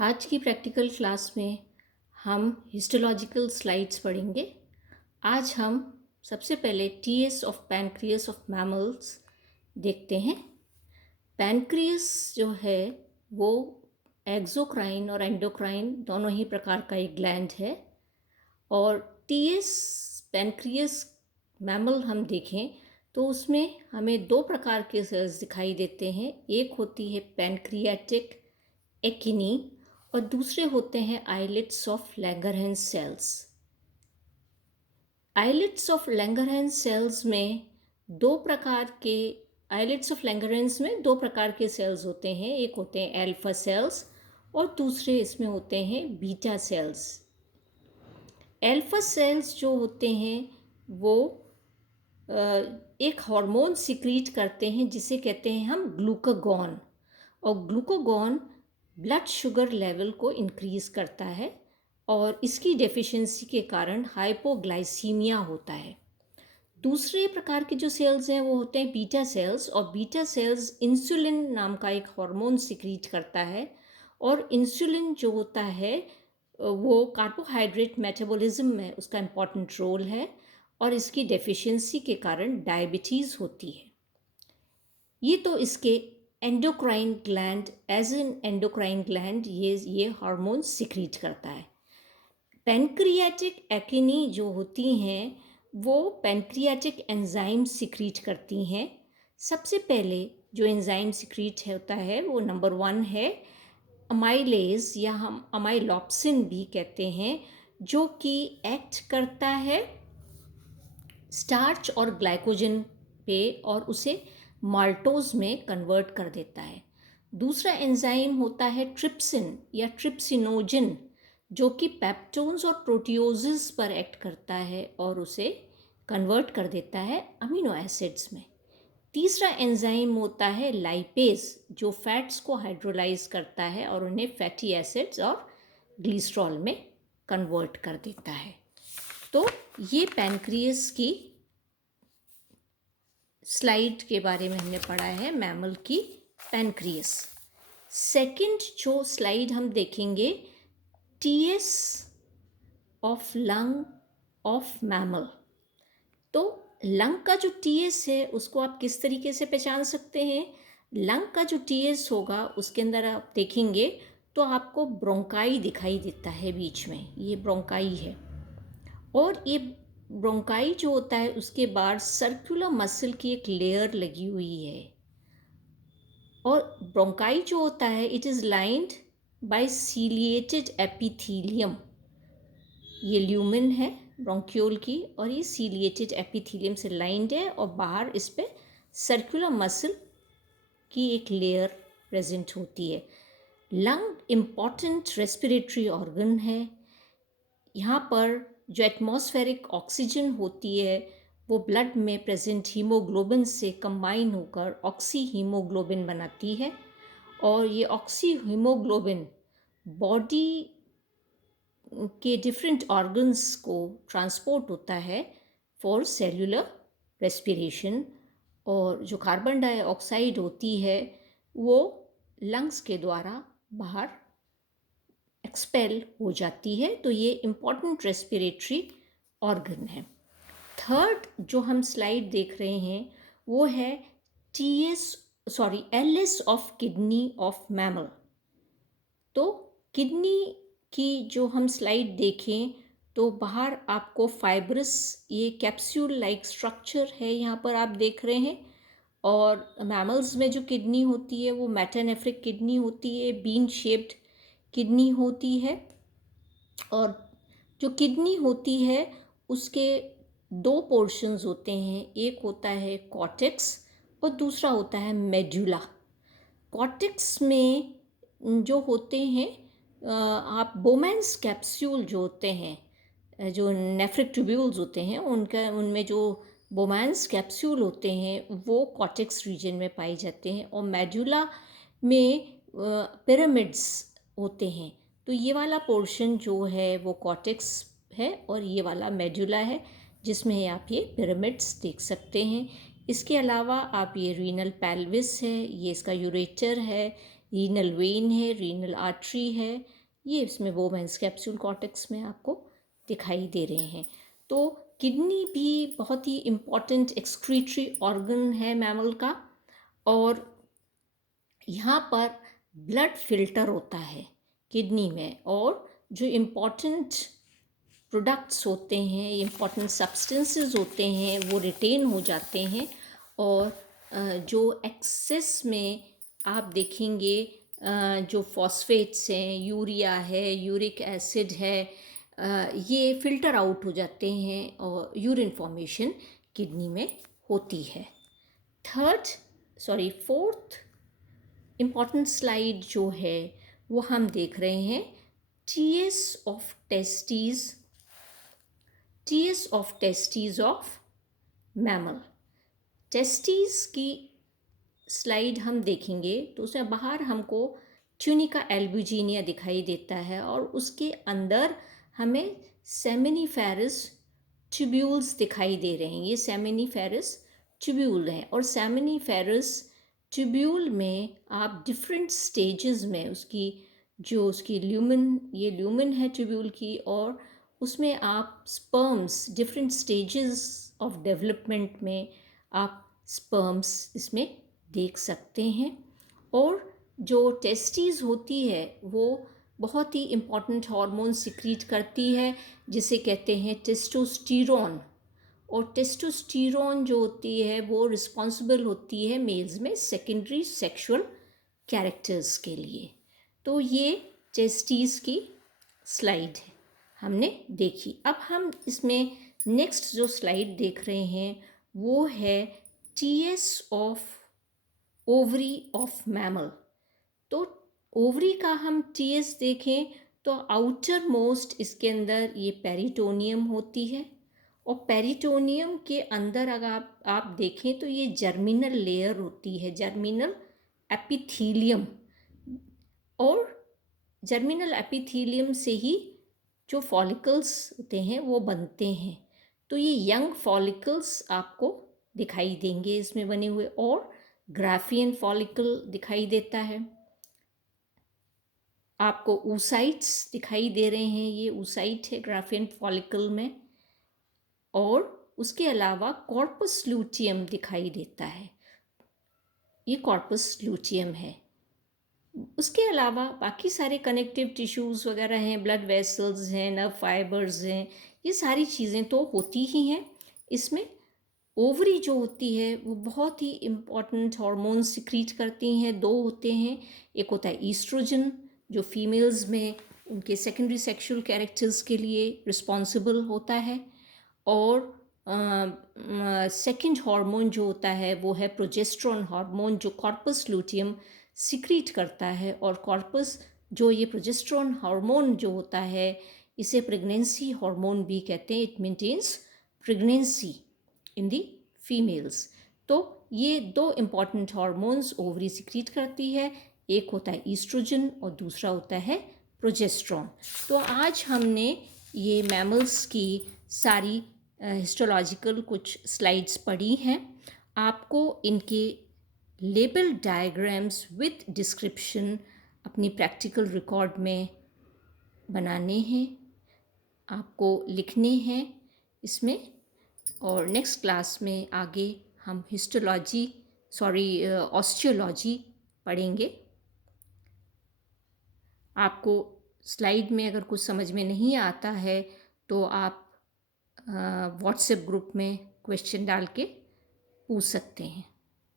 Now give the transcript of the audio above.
आज की practical class में हम हिस्टोलॉजिकल स्लाइड्स पढ़ेंगे। आज हम सबसे पहले टीएस ऑफ पैनक्रियस ऑफ मैमल्स देखते हैं। पैनक्रियस जो है वो एक्सोक्राइन और एंडोक्राइन दोनों ही प्रकार का एक ग्लैंड है। और टीएस पैनक्रियस मैमल हम देखें तो उसमें हमें दो प्रकार के सेल्स दिखाई देते हैं। एक होती है पैनक्रियाटिक एकिनी और दूसरे होते हैं islets of Langerhans cells. Islets of Langerhans cells में दो प्रकार के आइलेट्स ऑफ लैंगरहैंस में दो प्रकार के सेल्स होते हैं। एक होते हैं एल्फा सेल्स और दूसरे इसमें होते हैं बीटा सेल्स। एल्फा सेल्स जो होते हैं वो एक हार्मोन सिक्रीट करते हैं जिसे कहते हैं हम ग्लूकागॉन। और ग्लूकागॉन ब्लड शुगर लेवल को इंक्रीज करता है और इसकी डेफिशिएंसी के कारण हाइपोग्लाइसीमिया होता है। दूसरे प्रकार के जो सेल्स हैं वो होते हैं बीटा सेल्स। और बीटा सेल्स इंसुलिन नाम का एक हार्मोन सिक्रीट करता है और इंसुलिन जो होता है वो कार्बोहाइड्रेट मेटाबॉलिज्म में उसका इम्पॉर्टेंट रोल है और इसकी डेफिशिएंसी के कारण डायबिटीज़ होती है। ये तो इसके endocrine gland as an endocrine gland ये हार्मोन सिक्रीट करता है। पैनक्रियाटिक एकिनी जो होती हैं वो पैनक्रियाटिक एंजाइम सिक्रीट करती हैं। सबसे पहले जो एंजाइम सिक्रीट होता है वो नंबर 1 है अमाइलेज या हम अमाइलॉप्सिन भी कहते हैं, जो कि एक्ट करता है स्टार्च और ग्लाइकोजन पे और उसे माल्टोज में कन्वर्ट कर देता है। दूसरा एंजाइम होता है ट्रिप्सिन या ट्रिप्सिनोजन, जो कि पेप्टोन्स और प्रोटियोजेस पर एक्ट करता है और उसे कन्वर्ट कर देता है अमीनो एसिड्स में। तीसरा एंजाइम होता है लाइपेज, जो फैट्स को हाइड्रोलाइज करता है और उन्हें फैटी एसिड्स और ग्लिसरॉल में कन्वर्ट कर देता है। तो ये पैनक्रियस की स्लाइड के बारे में हमने पढ़ा है, मैमल की पैनक्रियस। सेकंड जो स्लाइड हम देखेंगे TS of lung of mammal. तो लंग का जो टीएस है उसको आप किस तरीके से पहचान सकते हैं? लंग का जो टीएस होगा उसके अंदर आप देखेंगे तो आपको ब्रोंकाई दिखाई देता है बीच में, ये ब्रोंकाई है। और ये ब्रोंकाई जो होता है उसके बाद सर्कुलर मसल की एक लेयर लगी हुई है। और ब्रोंकाई जो होता है it is lined by ciliated epithelium. ये ल्यूमेन है ब्रोंक्यूल की और ये सीलिएटेड एपिथीलियम से लाइंड है और बाहर इस पे सर्कुलर मसल की एक लेयर प्रेजेंट होती है। लंग इम्पॉर्टेंट रेस्पिरेटरी ऑर्गन है। यहाँ पर जो एटमॉस्फेरिक ऑक्सीजन होती है वो ब्लड में प्रेजेंट हीमोग्लोबिन से कंबाइन होकर ऑक्सी हीमोग्लोबिन बनाती है और ये ऑक्सी हीमोग्लोबिन बॉडी के डिफरेंट ऑर्गन्स को ट्रांसपोर्ट होता है फॉर सेल्यूलर रेस्पिरेशन। और जो कार्बन डाइऑक्साइड होती है वो लंग्स के द्वारा बाहर एक्सपेल हो जाती है। तो ये इम्पॉर्टेंट रेस्पिरेटरी ऑर्गन है। थर्ड जो हम स्लाइड देख रहे हैं वो है LS of kidney of mammal. तो किडनी की जो हम स्लाइड देखें तो बाहर आपको फाइब्रस ये कैप्सूल लाइक स्ट्रक्चर है यहाँ पर आप देख रहे हैं। और मैमल्स में जो किडनी होती है वो मेटानेफ्रिक किडनी होती है, बीन शेप्ड किडनी होती है। और जो किडनी होती है उसके दो पोर्शंस होते हैं, एक होता है कॉर्टेक्स और दूसरा होता है मेडुला। कॉर्टेक्स में जो होते हैं आप बोमेंस कैप्सूल जो होते हैं, जो नेफ्रिक ट्यूब्यूल्स होते हैं उनमें जो बोमेंस कैप्सूल होते हैं वो कॉर्टेक्स रीजन में पाए जाते हैं। और मेडुला में पिरामिड्स होते हैं। तो ये वाला पोर्शन जो है वो कॉर्टेक्स है और ये वाला मेडुला है जिसमें आप ये पिरामिड्स देख सकते हैं। इसके अलावा आप ये रीनल पेल्विस है, ये इसका यूरेटर है, रीनल वेन है, रीनल आर्टरी है, ये इसमें बोवेंस कैप्सूल कॉर्टेक्स में आपको दिखाई दे रहे हैं। तो किडनी भी बहुत ही इम्पॉर्टेंट एक्सक्रीटरी ऑर्गन है मैमल का, और यहाँ पर ब्लड फिल्टर होता है किडनी में, और जो इम्पॉर्टेंट प्रोडक्ट्स होते हैं, इम्पॉर्टेंट सब्सटेंसेस होते हैं, वो रिटेन हो जाते हैं। और जो एक्सेस में आप देखेंगे, जो फॉस्फेट्स हैं, यूरिया है, यूरिक एसिड है, ये फ़िल्टर आउट हो जाते हैं और यूरिन फॉर्मेशन किडनी में होती है। फोर्थ इम्पॉर्टेंट स्लाइड जो है वो हम देख रहे हैं TS of testes of mammal. Testes की स्लाइड हम देखेंगे तो उसमें बाहर हमको ट्यूनिका एल्बुजिनिया दिखाई देता है, और उसके अंदर हमें सेमिनिफेरस ट्यूब्यूल्स दिखाई दे रहे हैं। ये सेमिनिफेरस ट्यूब्यूल हैं, और सेमिनिफेरस ट्यूब्यूल में आप डिफरेंट स्टेजेस में उसकी ल्यूमन है ट्यूब्यूल की, और उसमें आप sperms different stages of development में आप स्पर्म्स इसमें देख सकते हैं। और जो टेस्टीज होती है वो बहुत ही इम्पॉर्टेंट हार्मोन सिक्रीट करती है, जिसे कहते हैं टेस्टोस्टेरोन। और टेस्टोस्टेरोन जो होती है वो रिस्पॉन्सिबल होती है मेल्स में सेकेंडरी सेक्सुअल कैरेक्टर्स के लिए। तो ये टेस्टीज की स्लाइड है हमने देखी। अब हम इसमें नेक्स्ट जो स्लाइड देख रहे हैं वो है TS of ovary of mammal. तो ओवरी का हम टीएस देखें तो आउटर मोस्ट इसके अंदर ये पेरिटोनियम होती है, और पेरिटोनियम के अंदर अगर आप देखें तो ये जर्मिनल लेयर होती है, जर्मिनल एपिथीलियम। और जर्मिनल एपिथीलियम से ही जो फॉलिकल्स होते हैं वो बनते हैं। तो ये यंग फॉलिकल्स आपको दिखाई देंगे इसमें बने हुए, और ग्राफियन फॉलिकल दिखाई देता है आपको। ऊसाइट्स दिखाई दे रहे हैं, ये ऊसाइट है ग्राफियन फॉलिकल में। और उसके अलावा कॉर्पस लूटियम दिखाई देता है, ये कॉर्पस लूटियम है। उसके अलावा बाकी सारे कनेक्टिव टिश्यूज़ वगैरह हैं, ब्लड वेसल्स हैं, नर्व फाइबर्स हैं, ये सारी चीज़ें तो होती ही हैं इसमें। ओवरी जो होती है वो बहुत ही इम्पॉर्टेंट हार्मोन सिक्रीट करती हैं। दो होते हैं, एक होता है ईस्ट्रोजन जो फीमेल्स में उनके सेकेंडरी सेक्सुअल कैरेक्टर्स के लिए रिस्पॉन्सिबल होता है, और सेकंड हार्मोन जो होता है वो है प्रोजेस्टेरोन हार्मोन जो कॉर्पस लूटियम सिक्रीट करता है। और कॉर्पस जो ये प्रोजेस्टेरोन हार्मोन जो होता है इसे प्रेगनेंसी हार्मोन भी कहते हैं। It maintains pregnancy in the females. तो ये दो इम्पॉर्टेंट हार्मोन्स ओवरी सिक्रीट करती है, एक होता है ईस्ट्रोजन और दूसरा होता है प्रोजेस्टेरोन। तो आज हमने ये मैमल्स की सारी हिस्टोलॉजिकल कुछ स्लाइड्स पढ़ी हैं। आपको इनके लेबल डायग्राम्स विद डिस्क्रिप्शन अपनी प्रैक्टिकल रिकॉर्ड में बनाने हैं, आपको लिखने हैं इसमें। और नेक्स्ट क्लास में आगे हम ऑस्टियोलॉजी पढ़ेंगे। आपको स्लाइड में अगर कुछ समझ में नहीं आता है तो आप व्हाट्सएप ग्रुप में क्वेश्चन डाल के पूछ सकते हैं।